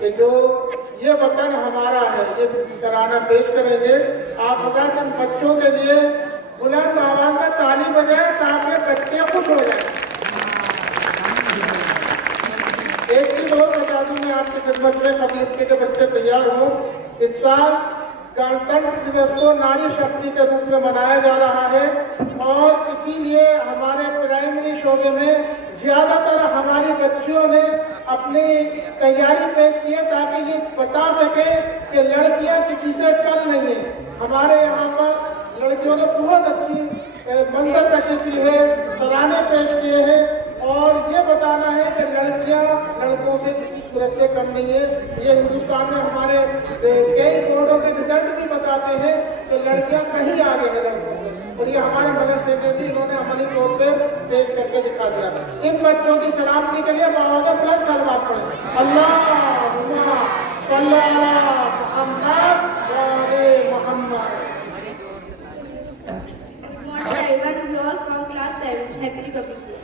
कि जो ये वतन हमारा है, ये तराना पेश करेंगे। आप हज़रात इन बच्चों के लिए बुलंद आवाज में ताली बजाएं ताकि बच्चे खुश हो जाएं। एक चीज और बता दूं मैं आपकी खिदमत में, कभी इसके के बच्चे तैयार हों। इस साल गणतंत्र दिवस को नारी शक्ति के रूप में मनाया जा रहा है और इसीलिए हमारे प्राइमरी शोबे में ज़्यादातर हमारी बच्चियों ने अपनी तैयारी पेश की है ताकि ये बता सके कि लड़कियां किसी से कम नहीं है। हमारे यहाँ पर लड़कियों ने बहुत अच्छी मंजर कशी की है, तराने पेश किए हैं और ये बताना है कि लड़कियां लड़कों से किसी सूरत से कम नहीं है। ये हिंदुस्तान में हमारे कई बोर्डों के रिजल्ट भी बताते हैं कि लड़कियां कहीं आगे हैं लड़कों से, और ये हमारे मदरसे में भी इन्होंने अमली तौर पर पेश करके दिखा दिया। इन बच्चों की सलामती के लिए मावादा प्लस सलवात पढ़ें। अल्लाहुम्मा सल्ली अला मुहम्मद व आले Muhammad. Good morning everyone, we all from class 7. Happy Republic Day.